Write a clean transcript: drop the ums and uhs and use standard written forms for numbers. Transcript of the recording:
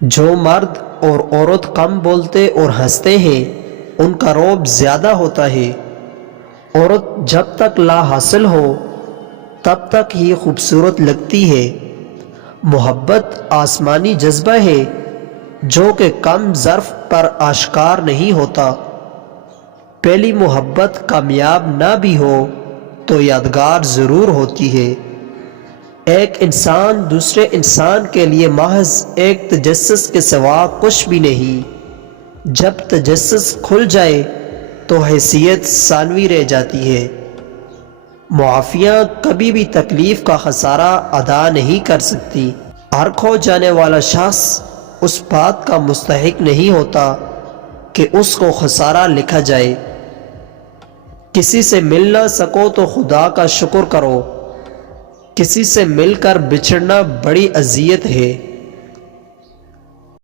جو مرد اور عورت کم بولتے اور ہنستے ہیں ان کا رعب زیادہ ہوتا ہے۔ عورت جب تک لا حاصل ہو تب تک ہی خوبصورت لگتی ہے۔ محبت آسمانی جذبہ ہے جو کہ کم ظرف پر آشکار نہیں ہوتا۔ پہلی محبت کامیاب نہ بھی ہو تو یادگار ضرور ہوتی ہے۔ ایک انسان دوسرے انسان کے لیے محض ایک تجسس کے سوا کچھ بھی نہیں۔ جب تجسس کھل جائے تو حیثیت ثانوی رہ جاتی ہے۔ معافیہ کبھی بھی تکلیف کا خسارہ ادا نہیں کر سکتی۔ ہر کھو جانے والا شخص اس بات کا مستحق نہیں ہوتا کہ اس کو خسارہ لکھا جائے۔ کسی سے مل نہ سکو تو خدا کا شکر کرو، کسی سے مل کر بچھڑنا بڑی اذیت ہے۔